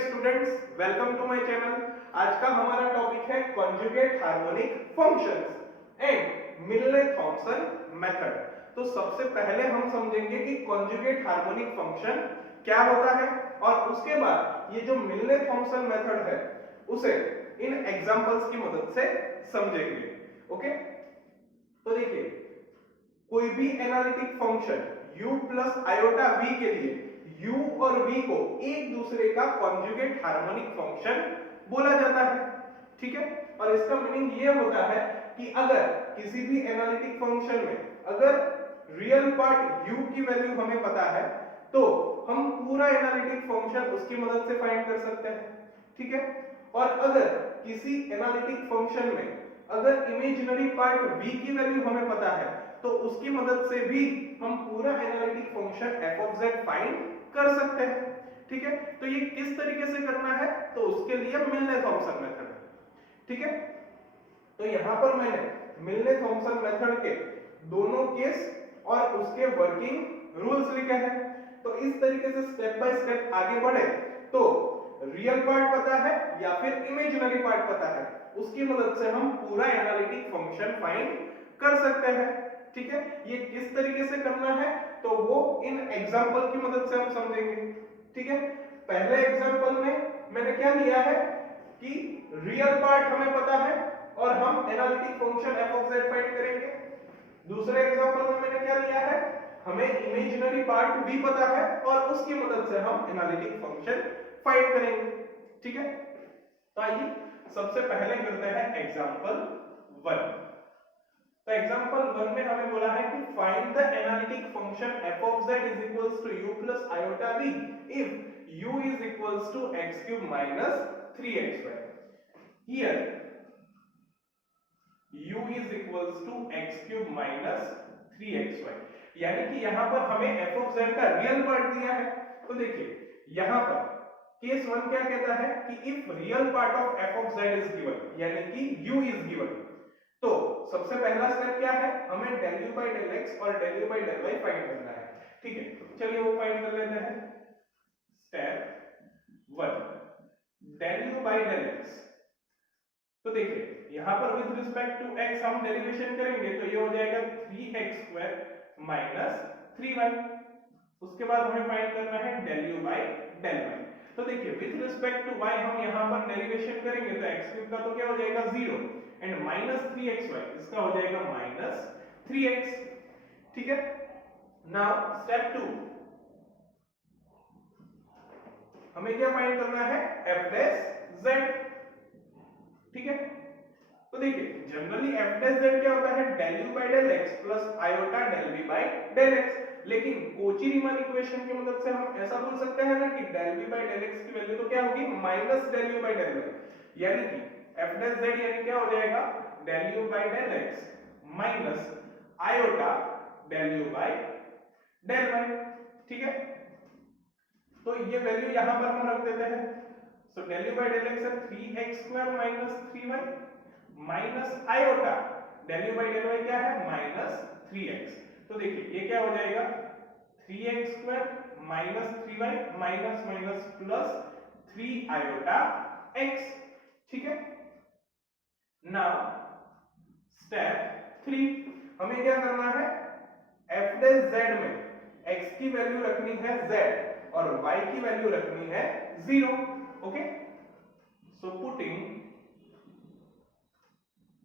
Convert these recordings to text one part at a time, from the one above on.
Students, welcome to my channel. आज का हमारा टॉपिक है conjugate harmonic functions and Milne Thomson method. तो सबसे पहले हम समझेंगे कि कॉन्जुगेट हार्मोनिक फंक्शन क्या होता है और उसके बाद ये जो मिलने-थॉम्पसन मेथड है उसे इन एग्जांपल्स की मदद से समझेंगे। ओके, तो देखिए, कोई भी analytic function u plus iota v के लिए u और v को एक दूसरे का कॉन्जुगेट हार्मोनिक फंक्शन बोला जाता है। ठीक है, और इसका मीनिंग ये होता है कि अगर किसी भी एनालिटिक फंक्शन में अगर रियल पार्ट u की वैल्यू हमें पता है तो हम पूरा एनालिटिक फंक्शन उसकी मदद से फाइंड कर सकते हैं। ठीक है, और अगर किसी एनालिटिक फंक्शन में अगर इमेजिनरी पार्ट v की वैल्यू हमें पता है तो उसकी मदद से भी हम पूरा analytic function f of z find कर सकते हैं। ठीक है, तो ये किस तरीके से करना है तो उसके लिए मिलने-थॉम्पसन मेथड है। ठीक है, तो यहां पर मैंने मिलने-थॉम्पसन मेथड के दोनों केस और उसके वर्किंग रूल्स लिखे हैं। तो इस तरीके से स्टेप बाय स्टेप आगे बढ़े तो रियल पार्ट पता है या फिर इमेजिनरी पार्ट पता है, उसकी मदद से हम पूरा एनालिटिक फंक्शन फाइंड कर सकते हैं। ठीक है, ये किस तरीके से करना है तो वो इन एग्जांपल की मदद से हम समझेंगे। ठीक है, पहले एग्जांपल में मैंने क्या लिया है कि रियल पार्ट हमें पता है और हम analytic function f of z find करेंगे। दूसरे एग्जांपल में मैंने क्या लिया है, हमें इमेजिनरी पार्ट v पता है और उसकी मदद से हम एनालिटिक फंक्शन फाइंड करेंगे। ठीक है, तो आइए सबसे पहले करते हैं एग्जांपल 1। तो एग्जांपल 1 में हमें बोला है कि find the analytic function f of z is equals to u plus iota v if u is equals to x cube minus 3xy। Here u is equals to x cube minus 3xy, यानी कि यहां पर हमें f of z का real part दिया है। तो देखिए यहां पर केस 1 क्या कहता है कि if real part of f of z is given, यानी कि u इज गिवन, तो सबसे पहला स्टेप क्या है, हमें del u by del x और del u by del y find करना है। ठीक है, चलिए वो फाइंड कर लेते हैं। Step 1, del u by del x। तो देखिए यहां पर विद रिस्पेक्ट टू x हम डेरिवेशन करेंगे तो ये हो जाएगा 3x स्क्वायर माइनस 3y। उसके बाद हमें फाइंड करना है del u by del y। तो देखिए विद रिस्पेक्ट टू y हम यहां पर डेरिवेशन करेंगे तो x क्यूब का तो क्या हो जाएगा 0 एंड माइनस 3xy इसका हो जाएगा माइनस 3x। ठीक है, नाउ स्टेप 2, हमें क्या फाइंड करना है f डैश z। ठीक है, तो देखिए जनरली f डैश z क्या होता है del u by del x plus iota del v by del x, लेकिन कोची-रीमान इक्वेशन की मदद से हम ऐसा बोल सकते हैं ना कि del v by del x की वैल्यू तो क्या होगी minus del u by del y, यानी कि f डैश z यानी क्या हो जाएगा del u by del x minus iota del u by del y। ठीक है, तो ये वैल्यू यहां पर हम रख देते हैं। सो del u by del x है 3x square minus 3y minus iota del u by del y क्या है माइनस 3x। तो देखिए ये क्या हो जाएगा 3x square minus 3y minus minus plus 3 iota x। ठीक है, नाउ स्टेप 3, हमें क्या करना है f डैश z में x की वैल्यू रखनी है z और y की वैल्यू रखनी है 0। Okay, so putting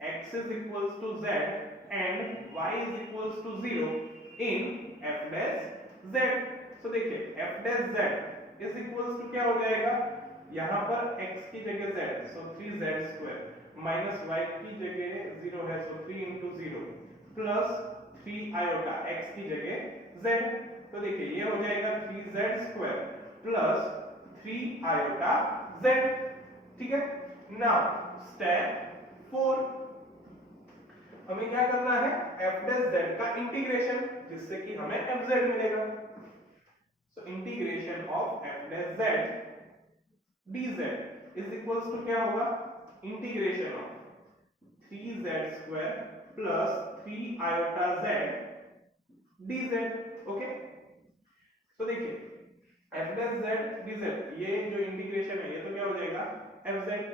x is equals to z and y is equals to 0 in f dash z। so देखिए f dash z is equals to क्या हो जाएगा, यहां पर x की जगह z, so 3z square minus y की जगह 0 है, so 3 into 0 plus 3 iota x की जगह z। तो देखिए ये हो जाएगा 3z square plus 3 iota z। ठीक है, नाउ स्टेप 4, हमें क्या करना है f डैश z का इंटीग्रेशन, जिससे कि हमें fz मिलेगा। So integration of f dash z dz is equals to क्या होगा integration of 3z square plus 3 iota z dz। Okay, तो देखिए एफ डैश जेड dz, ये जो इंटीग्रेशन है ये तो क्या हो जाएगा f z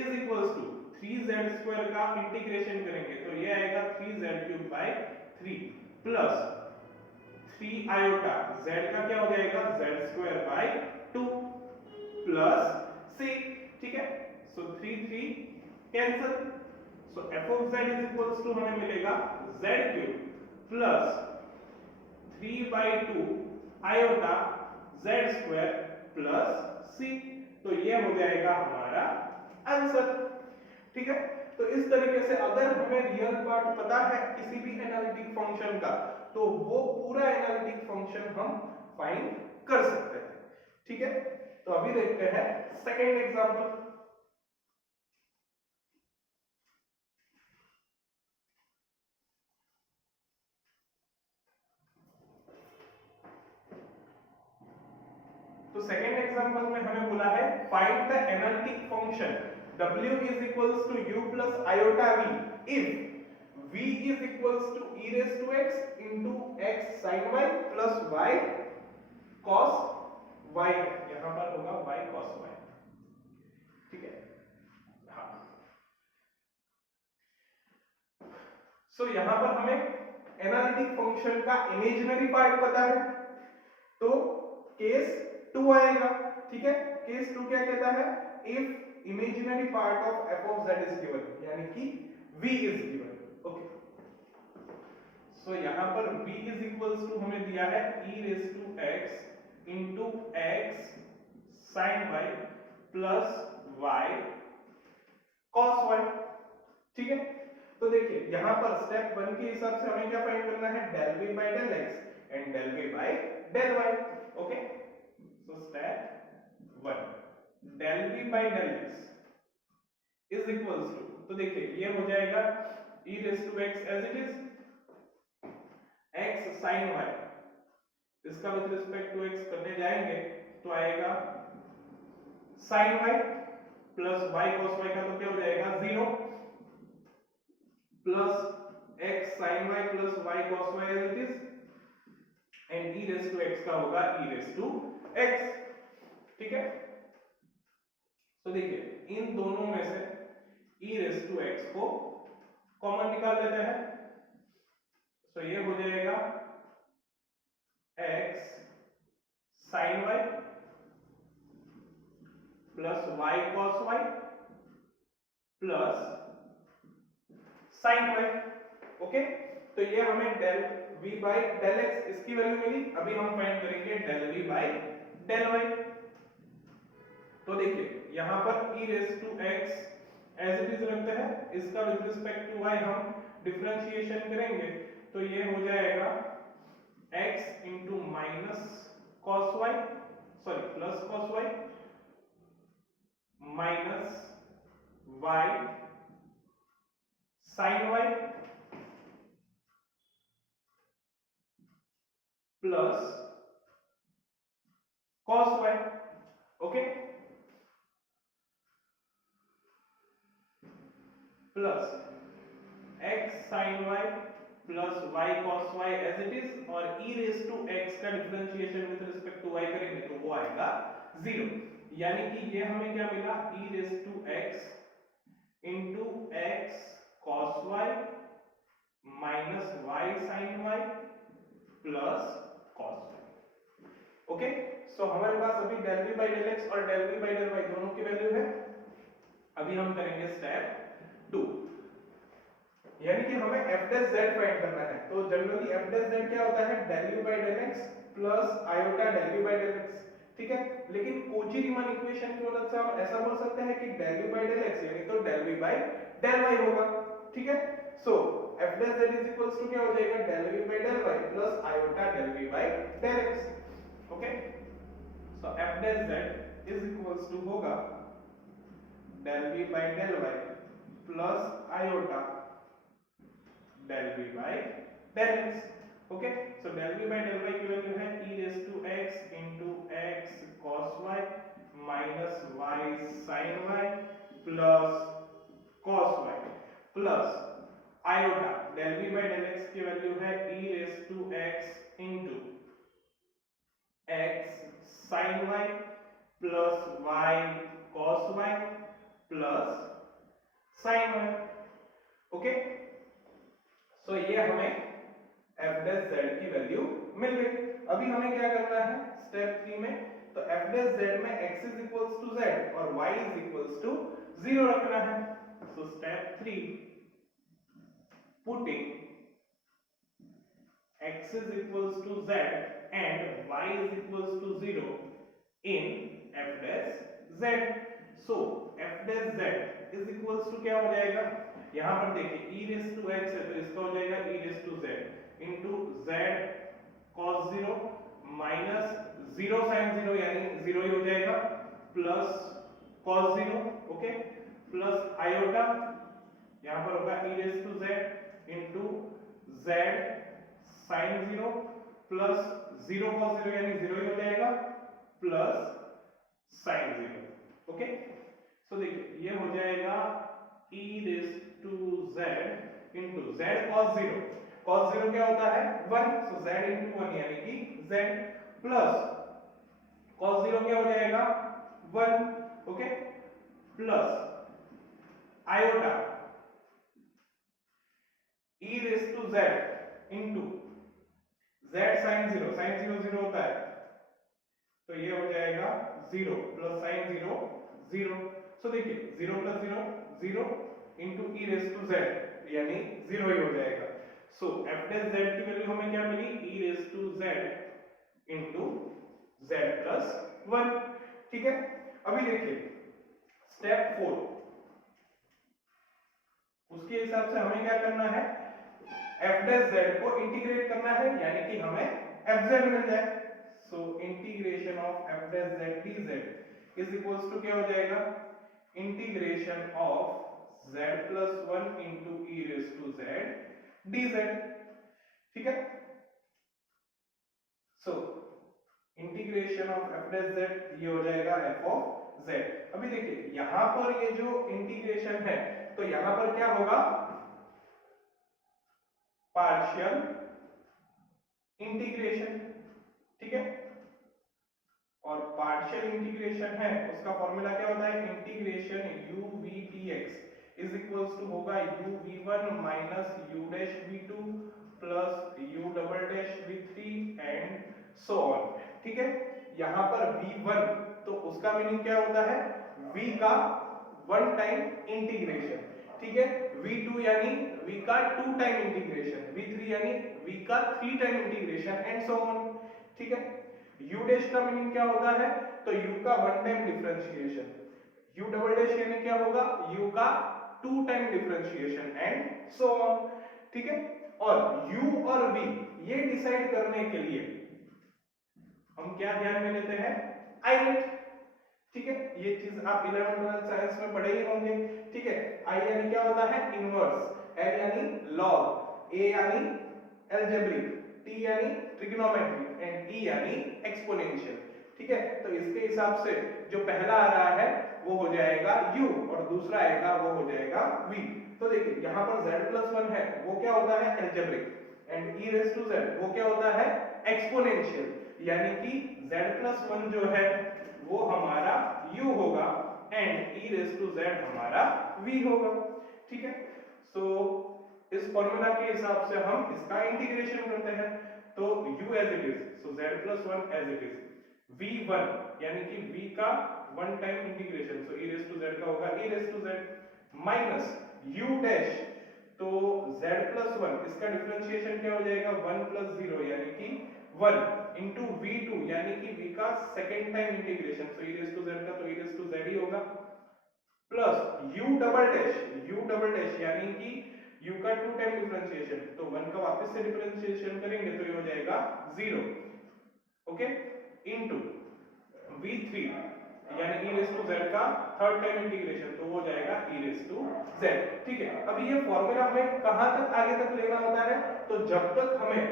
is equals to 3z² का इंटीग्रेशन करेंगे तो ये आएगा 3z³ bye 3 plus 3 iota z का क्या हो जाएगा z² बाय 2 प्लस c, ठीक है। So 3 3 cancel, so f of z is equals to हमें मिलेगा z³ plus 3/2 iota z² plus c, तो ये हो जाएगा हमारा आंसर, ठीक है। तो इस तरीके से अगर हमें रियल पार्ट पता है किसी भी एनालिटिक फंक्शन का तो वो पूरा एनालिटिक फंक्शन हम फाइंड कर सकते हैं, ठीक है। तो अभी देखते हैं सेकेंड एग्जांपल। तो सेकेंड एग्जांपल में हमें बोला है find the analytic function w is equals to u plus iota v if v is equals to e raised to x into x sin y plus y cos y, यहां पर होगा y cos y, ठीक है। हाँ, सो यहां पर हमें analytic function का इमेजिनरी पार्ट पता है तो केस 2 आएगा, ठीक है। केस 2 क्या कहता है, if imaginary part of f of z is given, यानी कि v is given, ओके। सो यहां पर v is equals to हमें दिया है e raised to x into x sin y plus y cos y, ठीक है। तो देखिए यहां पर स्टेप 1 के हिसाब से हमें क्या फाइंड करना है, del v by del x and del v by del y, okay. So step 1 del v by del x is equals to, तो देखिए ये हो जाएगा e raised to x as it is x sin y, इसका with respect to x करने जाएंगे तो आएगा sin y plus y cos y का तो क्या हो जाएगा 0 plus x sin y plus y cos y as it is and e raised to x का होगा e raised to x, ठीक है। तो देखिए इन दोनों में से e raised to x को कॉमन निकाल लेते हैं, तो ये हो जाएगा x sin y plus y cos y plus sin y, okay. तो ये हमें del v by del x इसकी वैल्यू मिली, अभी हम फाइंड करेंगे del v by del y। तो देखिए यहां पर e raised to x as it is रखते हैं, इसका विद रिस्पेक्ट टू y हम डिफरेंशिएशन करेंगे तो ये हो जाएगा x into minus cos y, sorry plus cos y minus y sin y plus cos y, okay, plus x sin y plus y cos y as it is, और e raise to x का differentiation with respect to y करेंगे तो वो आएगा 0, यानी कि ये हमें क्या मिला e raise to x into x cos y minus y sin y plus cos y, okay. So हमारे पास अभी del v by del x और del v by del y दोनों की वैल्यू है। अभी हम करेंगे स्टेप 2, यानी कि हमें f dash z फाइंड करना है। तो जनरली f dash z क्या होता है, del u by del x plus iota del v by del x, ठीक है। लेकिन कोची-रीमान इक्वेशन की मदद से हम ऐसा बोल सकते हैं कि del u by del x यानी तो del v by del y होगा, ठीक है। So f dash z is equals to क्या हो जाएगा, del v by del y plus iota del v by del x, okay. So f dash z is equals to होगा del v by del y plus iota del v by del x, okay. So del v by del y की value है e raised to x into x cos y minus y sin y plus cos y plus iota del v by del x की value है e raised to x into x sin y plus y cos y plus sin y। Okay, so ये हमें f dash z की value मिल गई। अभी हमें क्या करना है स्टेप 3 में, तो f डैश z में x is equals to z और y इज इक्वल्स टू 0 रखना है। So step 3, putting x is equals to z and y is equals to 0 in f dash z। so f dash z is equals to क्या हो जाएगा, यहां पर देखिए e raised to x है तो इसका हो जाएगा e raised to z into z cos 0 minus 0 sin 0 यानी 0 ही हो जाएगा plus cos 0, okay, plus iota यहां पर होगा e raised to z into z sin 0 plus 0 cos 0 यानी 0 ही हो जाएगा प्लस sin 0। ओके, सो देखिए ये हो जाएगा e raised to z into z cos 0। cos 0 क्या होता है 1, सो z into 1 यानी कि z प्लस cos 0 क्या हो जाएगा 1, okay, plus iota e raised to z into z sin 0, sin 0 0 होता है तो ये हो जाएगा 0 प्लस sin 0 0। सो देखिए 0 plus 0 0 into e raised to z यानी 0 ही हो जाएगा। सो f dash z की वैल्यू हमें क्या मिली e raised to z into z plus 1। ठीक है, अभी देखिए स्टेप 4, उसके हिसाब से हमें क्या करना है f dash z को इंटीग्रेट करना है यानी कि हमें fz मिल जाए। So integration of f dash z dz is equals to क्या हो जाएगा integration of z plus 1 into e raised to z dz। ठीक है, सो integration of f dash z ये हो जाएगा f of z। अभी देखिए यहां पर ये जो इंटीग्रेशन है तो यहां पर क्या होगा पार्शियल इंटीग्रेशन। ठीक है, और पार्शियल इंटीग्रेशन है उसका फॉर्मूला क्या होता है integration u v dx is equals to होगा u v1 minus u dash v2 plus u double dash v3 and so on. ठीक है, यहां पर v1 तो उसका मीनिंग क्या होता है v का वन टाइम इंटीग्रेशन। ठीक है, v2 यानी v का टू टाइम इंटीग्रेशन, v3 यानी v का three time integration and so on. ठीक है, u डैश का मीनिंग क्या होता है तो u का one time differentiation, u double dash यानी क्या होगा u का two time differentiation and so on. ठीक है, और u और v ये डिसाइड करने के लिए हम क्या ध्यान में लेते हैं आइनेट। ठीक है, ये चीज आप 11th साइंस में पढ़े ही होंगे। ठीक है, आई यानी क्या होता है इनवर्स, एल यानी लॉग, ए यानी अलजेब्रिक, टी यानी ट्रिग्नोमेट्रिक एंड ई यानी एक्सपोनेंशियल। ठीक है, तो इसके हिसाब से जो पहला आ रहा है वो हो जाएगा u और दूसरा आएगा वो हो जाएगा v। तो देखिए यहां पर z+1 है वो क्या होता है algebraic and e raised to z वो क्या होता है एक्सपोनेंशियल, यानी कि z+1 जो है वो हमारा u होगा and e raised to z हमारा v होगा। ठीक है, सो इस फॉर्मूला के हिसाब से हम इसका इंटीग्रेशन करते हैं तो u as it is, so z+1 as it is, v1 यानी कि v का one time integration, so e raised to z का होगा e raised to z minus u dash, तो z+1 इसका डिफरेंशिएशन क्या हो जाएगा 1 plus 0 यानी कि 1 into v2 यानी कि v का सेकंड टाइम इंटीग्रेशन, तो e raised to z का तो e raised to z ही होगा प्लस u डबल डैश यानी कि u का टू टाइम डिफरेंशिएशन, तो 1 का वापस से डिफरेंशिएशन करेंगे तो ये हो जाएगा 0, ओके, इनटू v3 यानी e raised to z का थर्ड टाइम इंटीग्रेशन, तो वो हो जाएगा e raised to z। ठीक है, अभी ये फॉर्मूला हमें कहां तक आगे तक लेना होता है तो जब तक हमें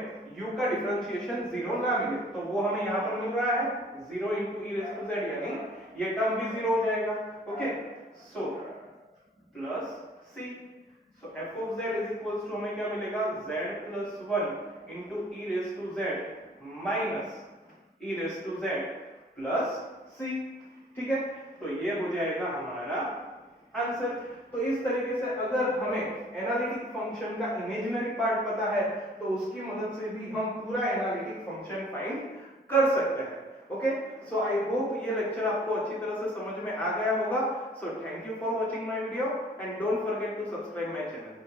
u का डिफरेंशिएशन 0 ना मिले, तो वो हमें यहां पर मिल रहा है 0 into e raised to z यानी ये टर्म भी 0 हो जाएगा। Okay, so plus c, so f of z is equals to हमें क्या मिलेगा z plus 1 into e raised to z minus e raised to z plus c। ठीक है, तो ये हो जाएगा हमारा आंसर। तो इस तरीके से अगर हमें एनालिटिक फंक्शन का इमेजिनरी पार्ट पता है तो उसकी मदद से भी हम पूरा एनालिटिक फंक्शन फाइंड कर सकते हैं। ओके, सो आई होप ये लेक्चर आपको अच्छी तरह से समझ में आ गया होगा। So thank you for watching my video and don't forget to subscribe my channel.